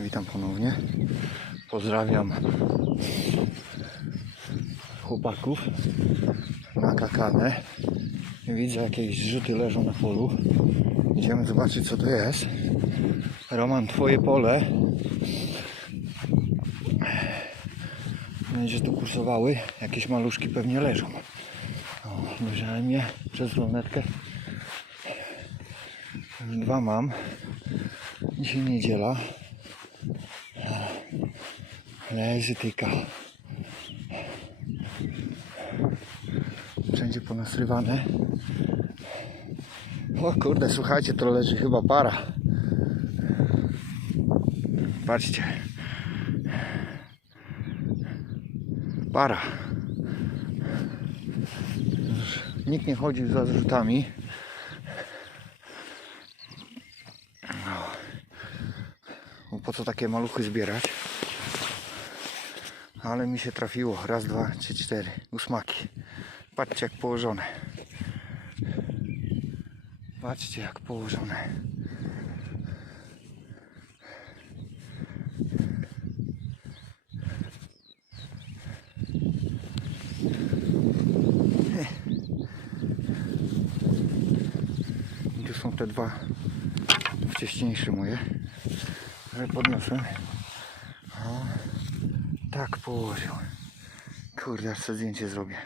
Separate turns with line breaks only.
witam ponownie. Pozdrawiam chłopaków na kakanę. Widzę jakieś zrzuty leżą na polu. Idziemy zobaczyć co to jest. Roman, twoje pole. Będzie tu kursowały. Jakieś maluszki pewnie leżą. O, je przez lunetkę. Już dwa mam. Dzisiaj niedziela. Leży tyka. Wszędzie ponasrywane. O kurde, słuchajcie, to leży chyba para. Patrzcie. Para. Nikt nie chodził za zrzutami. Bo po co takie maluchy zbierać? Ale mi się trafiło. Raz, dwa, trzy, cztery. Ósmaki. Patrzcie jak położone. Patrzcie jak położone. I tu są te dwa wcześniejsze moje, które podniosłem. Tak położył. Kurde, aż sobie zdjęcie zrobię.